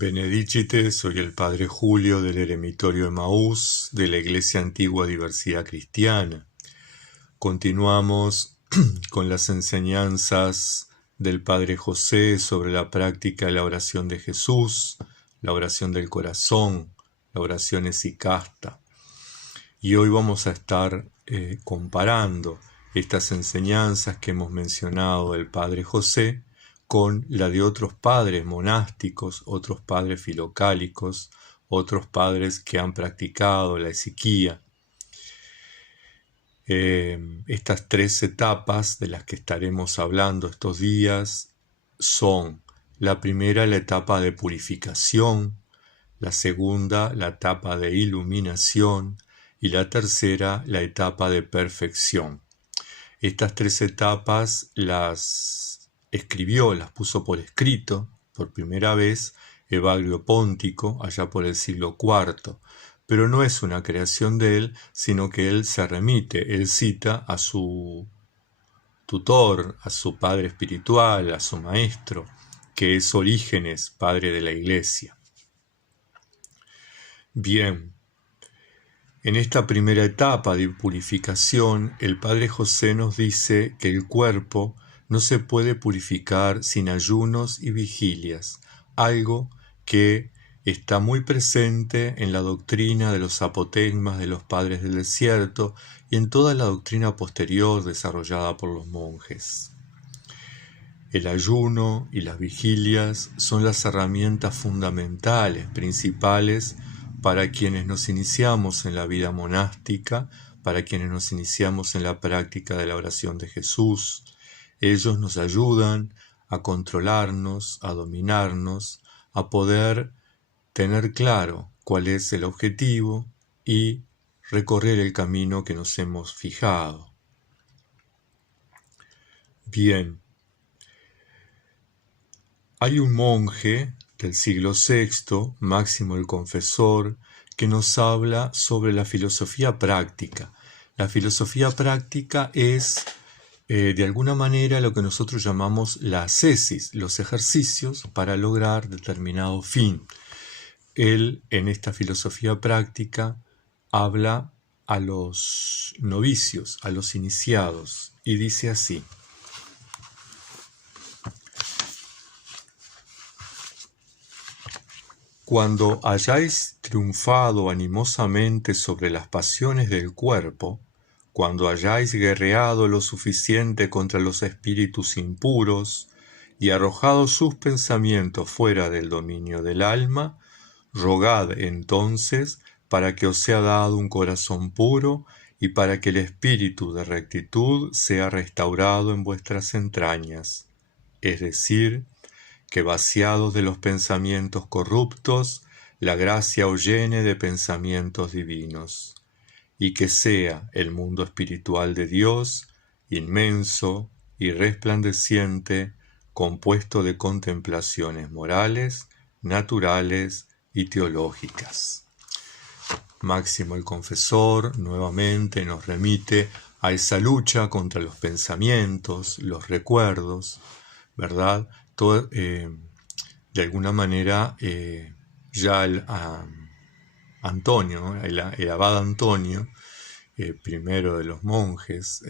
Benedicite, soy el Padre Julio del Eremitorio Emaús de la Iglesia Antigua Diversidad Cristiana. Continuamos con las enseñanzas del Padre José sobre la práctica de la oración de Jesús, la oración del corazón, la oración esicasta. Y hoy vamos a estar comparando estas enseñanzas que hemos mencionado del Padre José con la de otros padres monásticos, otros padres filocálicos, otros padres que han practicado la esiquía. Estas tres etapas de las que estaremos hablando estos días son: la primera, la etapa de purificación; la segunda, la etapa de iluminación; y la tercera, la etapa de perfección. Estas tres etapas las escribió, las puso por escrito por primera vez Evagrio Póntico allá por el siglo IV, pero no es una creación de él, sino que él se remite, él cita a su tutor, a su padre espiritual, a su maestro, que es Orígenes, padre de la Iglesia. Bien, en esta primera etapa de purificación, el Padre José nos dice que el cuerpo no se puede purificar sin ayunos y vigilias, algo que está muy presente en la doctrina de los apotegmas de los padres del desierto y en toda la doctrina posterior desarrollada por los monjes. El ayuno y las vigilias son las herramientas fundamentales, principales, para quienes nos iniciamos en la vida monástica, para quienes nos iniciamos en la práctica de la oración de Jesús. Ellos nos ayudan a controlarnos, a dominarnos, a poder tener claro cuál es el objetivo y recorrer el camino que nos hemos fijado. Bien, hay un monje del siglo VI, Máximo el Confesor, que nos habla sobre la filosofía práctica. La filosofía práctica es, de alguna manera, lo que nosotros llamamos la ascesis, los ejercicios para lograr determinado fin. Él, en esta filosofía práctica, habla a los novicios, a los iniciados, y dice así: cuando hayáis triunfado animosamente sobre las pasiones del cuerpo, cuando hayáis guerreado lo suficiente contra los espíritus impuros y arrojado sus pensamientos fuera del dominio del alma, rogad entonces para que os sea dado un corazón puro y para que el espíritu de rectitud sea restaurado en vuestras entrañas, es decir, que vaciados de los pensamientos corruptos, la gracia os llene de pensamientos divinos, y que sea el mundo espiritual de Dios, inmenso y resplandeciente, compuesto de contemplaciones morales, naturales y teológicas. Máximo el Confesor nuevamente nos remite a esa lucha contra los pensamientos, los recuerdos, ¿verdad? Todo, de alguna manera, ya Antonio, el abad Antonio, primero de los monjes,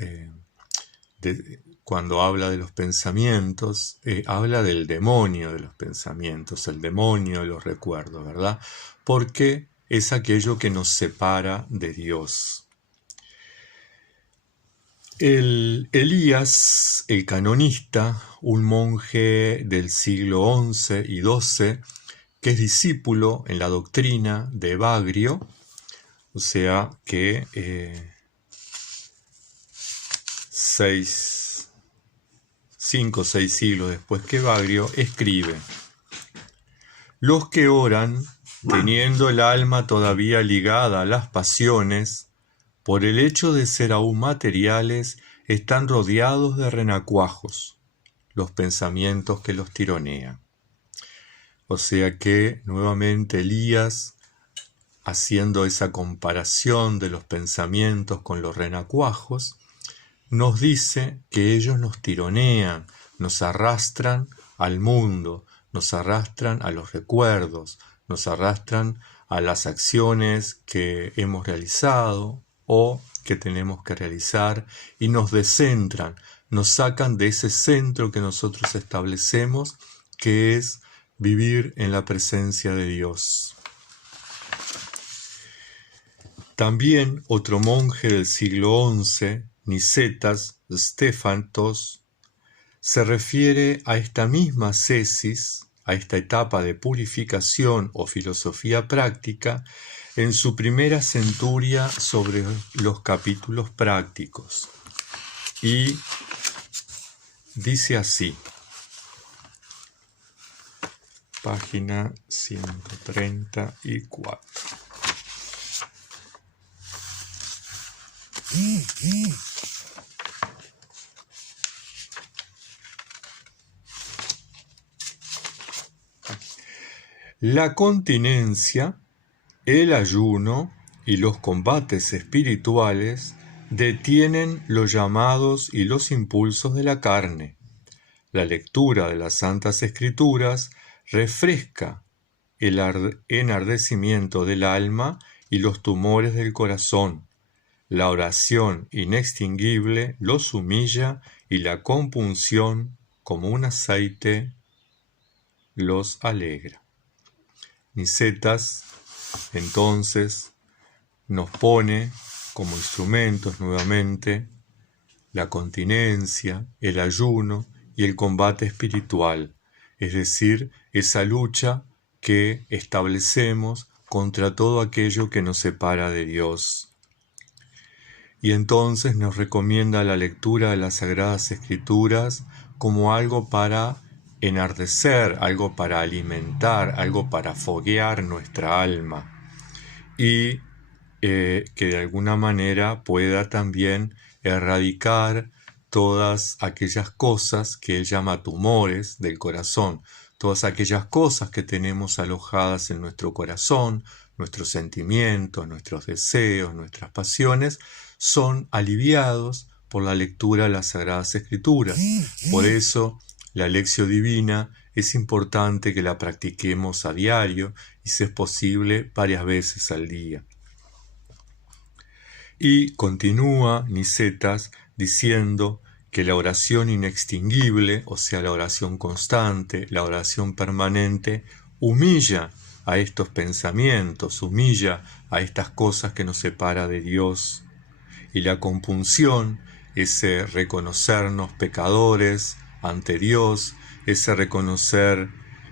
cuando habla de los pensamientos, habla del demonio de los pensamientos, el demonio de los recuerdos, ¿verdad? Porque es aquello que nos separa de Dios. Elías, el canonista, un monje del siglo XI y XII, que es discípulo en la doctrina de Evagrio, o sea que 5 o 6 siglos después que Evagrio, escribe: los que oran, teniendo el alma todavía ligada a las pasiones, por el hecho de ser aún materiales, están rodeados de renacuajos, los pensamientos que los tironean. O sea que, nuevamente, Elías, haciendo esa comparación de los pensamientos con los renacuajos, nos dice que ellos nos tironean, nos arrastran al mundo, nos arrastran a los recuerdos, nos arrastran a las acciones que hemos realizado o que tenemos que realizar y nos descentran, nos sacan de ese centro que nosotros establecemos, que es vivir en la presencia de Dios. También otro monje del siglo XI, Nicetas Stephantos, se refiere a esta misma ascesis, a esta etapa de purificación o filosofía práctica, en su primera centuria sobre los capítulos prácticos. Y dice así, página 134. La continencia, el ayuno y los combates espirituales detienen los llamados y los impulsos de la carne. La lectura de las Santas Escrituras refresca el enardecimiento del alma y los tumores del corazón. La oración inextinguible los humilla y la compunción, como un aceite, los alegra. Nicetas, entonces, nos pone como instrumentos nuevamente la continencia, el ayuno y el combate espiritual, es decir, esa lucha que establecemos contra todo aquello que nos separa de Dios. Y entonces nos recomienda la lectura de las Sagradas Escrituras como algo para enardecer, algo para alimentar, algo para foguear nuestra alma y que de alguna manera pueda también erradicar todas aquellas cosas que él llama tumores del corazón, todas aquellas cosas que tenemos alojadas en nuestro corazón, nuestros sentimientos, nuestros deseos, nuestras pasiones, son aliviados por la lectura de las Sagradas Escrituras. Por eso, la Lección Divina es importante que la practiquemos a diario y, si es posible, varias veces al día. Y continúa Nicetas diciendo que la oración inextinguible, o sea, la oración constante, la oración permanente, humilla a estos pensamientos, humilla a estas cosas que nos separan de Dios. Y la compunción, ese reconocernos pecadores ante Dios, ese reconocer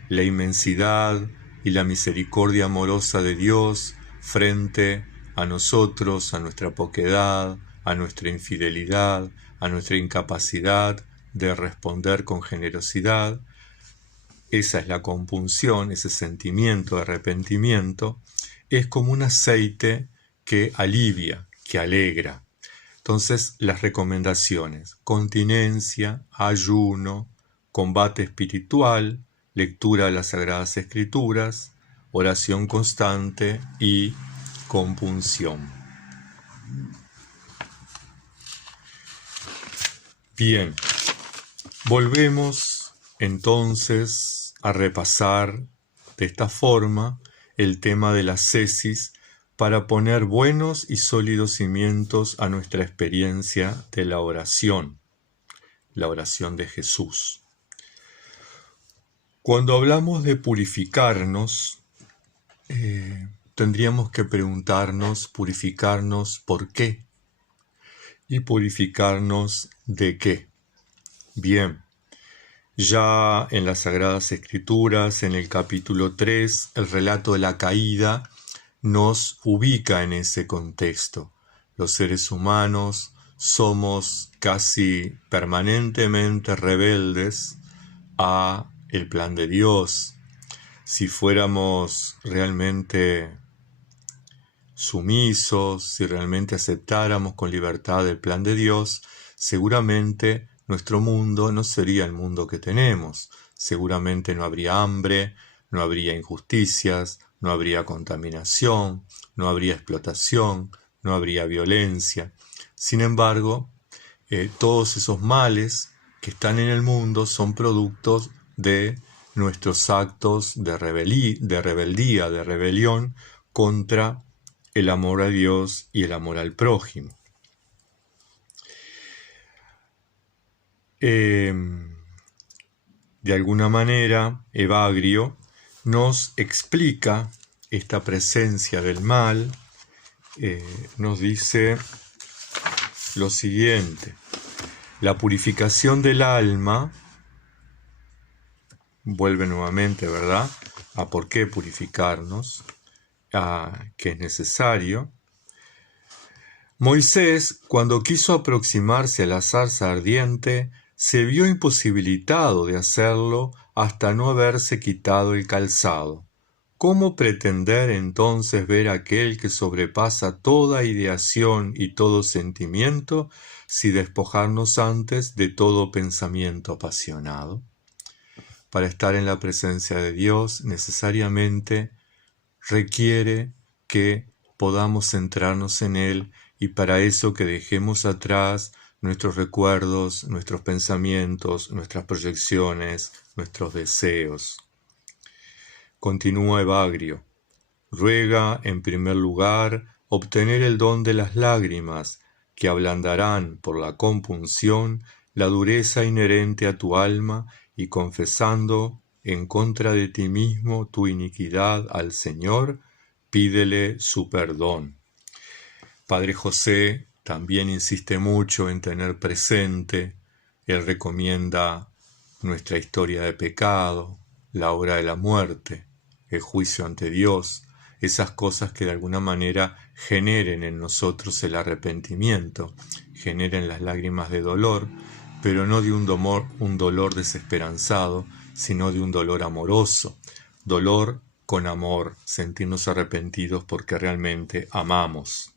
la inmensidad y la misericordia amorosa de Dios frente a nosotros, a nuestra poquedad, a nuestra infidelidad, a nuestra incapacidad de responder con generosidad. Esa es la compunción, ese sentimiento de arrepentimiento, es como un aceite que alivia, que alegra. Entonces, las recomendaciones: continencia, ayuno, combate espiritual, lectura de las Sagradas Escrituras, oración constante y compunción. Bien, volvemos entonces a repasar de esta forma el tema de la ascesis para poner buenos y sólidos cimientos a nuestra experiencia de la oración de Jesús. Cuando hablamos de purificarnos, tendríamos que preguntarnos, ¿purificarnos por qué? ¿Y purificarnos de qué? Bien, ya en las Sagradas Escrituras, en el capítulo 3, el relato de la caída nos ubica en ese contexto. Los seres humanos somos casi permanentemente rebeldes a el plan de Dios. Si fuéramos realmente sumisos, si realmente aceptáramos con libertad el plan de Dios, seguramente nuestro mundo no sería el mundo que tenemos. Seguramente no habría hambre, no habría injusticias, no habría contaminación, no habría explotación, no habría violencia. Sin embargo, todos esos males que están en el mundo son productos de nuestros actos de rebeldía, de rebelión contra el amor a Dios y el amor al prójimo. De alguna manera, Evagrio nos explica esta presencia del mal, nos dice lo siguiente: la purificación del alma, vuelve nuevamente, ¿verdad?, a por qué purificarnos, a que es necesario. Moisés, cuando quiso aproximarse a la zarza ardiente, se vio imposibilitado de hacerlo hasta no haberse quitado el calzado. ¿Cómo pretender entonces ver aquel que sobrepasa toda ideación y todo sentimiento, si despojarnos antes de todo pensamiento apasionado? Para estar en la presencia de Dios, necesariamente requiere que podamos centrarnos en Él, y para eso que dejemos atrás nuestros recuerdos, nuestros pensamientos, nuestras proyecciones, nuestros deseos. Continúa Evagrio: ruega, en primer lugar, obtener el don de las lágrimas, que ablandarán por la compunción la dureza inherente a tu alma, y confesando en contra de ti mismo tu iniquidad al Señor, pídele su perdón. Padre José también insiste mucho en tener presente, él recomienda nuestra historia de pecado, la hora de la muerte, el juicio ante Dios, esas cosas que de alguna manera generen en nosotros el arrepentimiento, generen las lágrimas de dolor, pero no de un dolor desesperanzado, sino de un dolor amoroso, dolor con amor, sentirnos arrepentidos porque realmente amamos.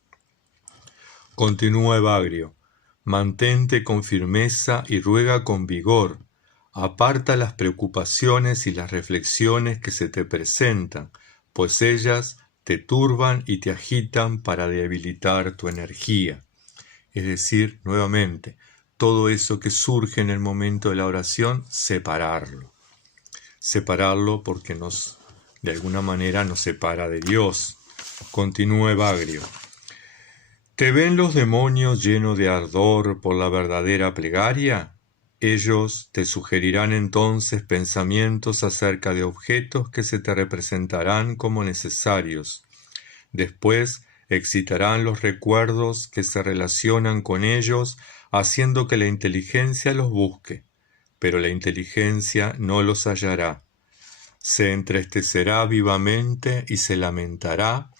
Continúa Evagrio: mantente con firmeza y ruega con vigor, aparta las preocupaciones y las reflexiones que se te presentan, pues ellas te turban y te agitan para debilitar tu energía. Es decir, nuevamente, todo eso que surge en el momento de la oración, separarlo. Separarlo porque de alguna manera nos separa de Dios. Continúa Evagrio: ¿te ven los demonios lleno de ardor por la verdadera plegaria? Ellos te sugerirán entonces pensamientos acerca de objetos que se te representarán como necesarios. Después excitarán los recuerdos que se relacionan con ellos, haciendo que la inteligencia los busque, pero la inteligencia no los hallará. Se entristecerá vivamente y se lamentará.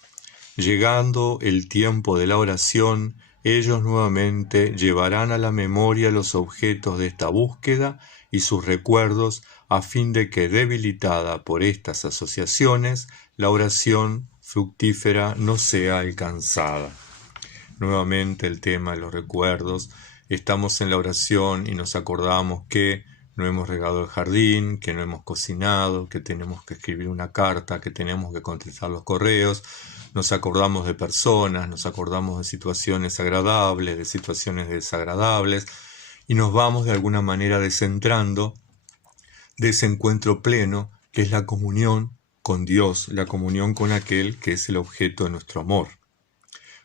Llegando el tiempo de la oración, ellos nuevamente llevarán a la memoria los objetos de esta búsqueda y sus recuerdos, a fin de que, debilitada por estas asociaciones, la oración fructífera no sea alcanzada. Nuevamente el tema de los recuerdos. Estamos en la oración y nos acordamos que no hemos regado el jardín, que no hemos cocinado, que tenemos que escribir una carta, que tenemos que contestar los correos. Nos acordamos de personas, nos acordamos de situaciones agradables, de situaciones desagradables, y nos vamos de alguna manera descentrando de ese encuentro pleno que es la comunión con Dios, la comunión con aquel que es el objeto de nuestro amor.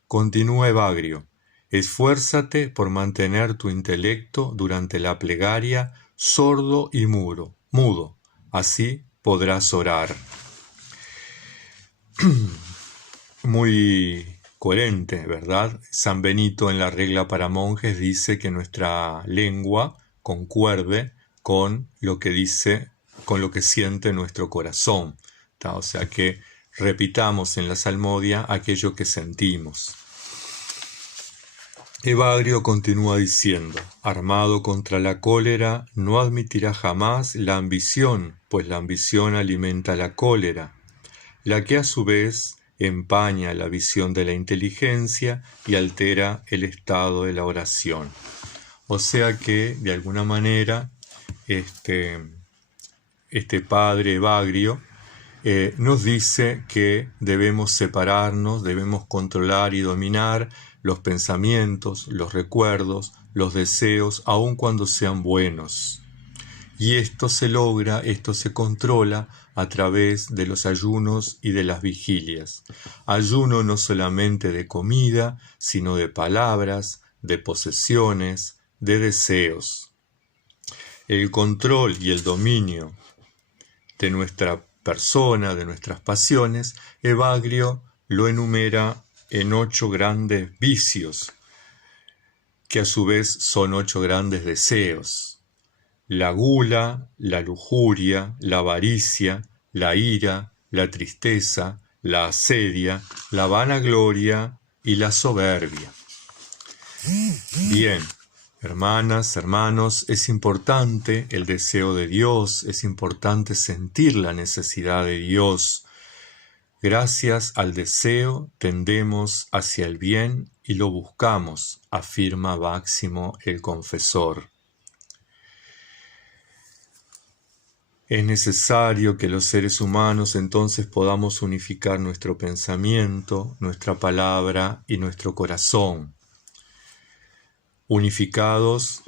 Continúa Evagrio: esfuérzate por mantener tu intelecto durante la plegaria sordo y mudo, así podrás orar. Muy coherente, ¿verdad? San Benito en la regla para monjes dice que nuestra lengua concuerde con lo que dice, con lo que siente nuestro corazón. O sea que repitamos en la salmodia aquello que sentimos. Evagrio continúa diciendo: armado contra la cólera, no admitirá jamás la ambición, pues la ambición alimenta la cólera, la que a su vez empaña la visión de la inteligencia y altera el estado de la oración. O sea que, de alguna manera, este padre Evagrio nos dice que debemos separarnos, debemos controlar y dominar los pensamientos, los recuerdos, los deseos, aun cuando sean buenos. y esto se controla a través de los ayunos y de las vigilias. Ayuno no solamente de comida, sino de palabras, de posesiones, de deseos. El control y el dominio de nuestra persona, de nuestras pasiones, Evagrio lo enumera en 8 grandes vicios, que a su vez son 8 grandes deseos: la gula, la lujuria, la avaricia, la ira, la tristeza, la asedia, la vanagloria y la soberbia. Bien, hermanas, hermanos, es importante el deseo de Dios, es importante sentir la necesidad de Dios. Gracias al deseo tendemos hacia el bien y lo buscamos, afirma Máximo el Confesor. Es necesario que los seres humanos entonces podamos unificar nuestro pensamiento, nuestra palabra y nuestro corazón. Unificados,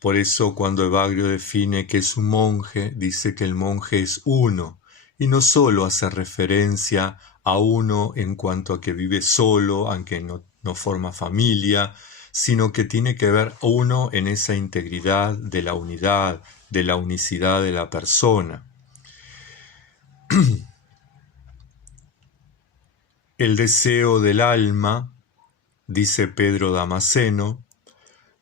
por eso cuando Evagrio define que es un monje, dice que el monje es uno, y no solo hace referencia a uno en cuanto a que vive solo, aunque no forma familia, sino que tiene que ver uno en esa integridad de la unidad, de la unicidad de la persona. El deseo del alma, dice Pedro Damasceno,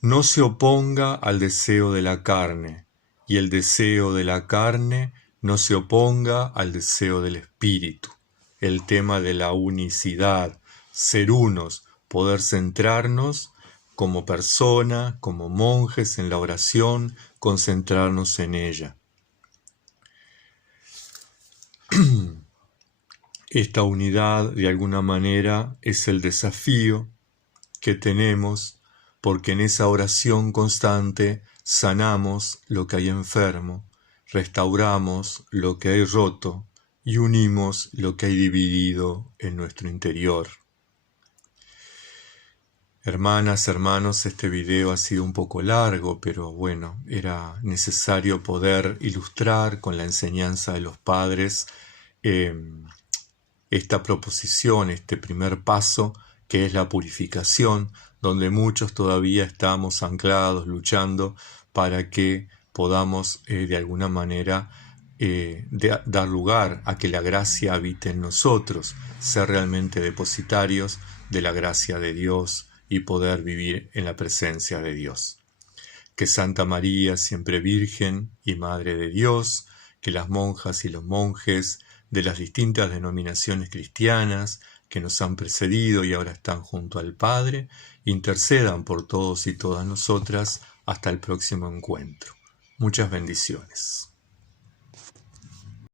no se oponga al deseo de la carne, y el deseo de la carne no se oponga al deseo del espíritu. El tema de la unicidad, ser unos, poder centrarnos como persona, como monjes en la oración, concentrarnos en ella. Esta unidad, de alguna manera, es el desafío que tenemos, porque en esa oración constante sanamos lo que hay enfermo, restauramos lo que hay roto y unimos lo que hay dividido en nuestro interior. Hermanas, hermanos, este video ha sido un poco largo, pero bueno, era necesario poder ilustrar con la enseñanza de los padres esta proposición, este primer paso, que es la purificación, donde muchos todavía estamos anclados, luchando para que podamos de alguna manera dar lugar a que la gracia habite en nosotros, ser realmente depositarios de la gracia de Dios y poder vivir en la presencia de Dios. Que Santa María, siempre Virgen y Madre de Dios, que las monjas y los monjes de las distintas denominaciones cristianas que nos han precedido y ahora están junto al Padre, intercedan por todos y todas nosotras hasta el próximo encuentro. Muchas bendiciones.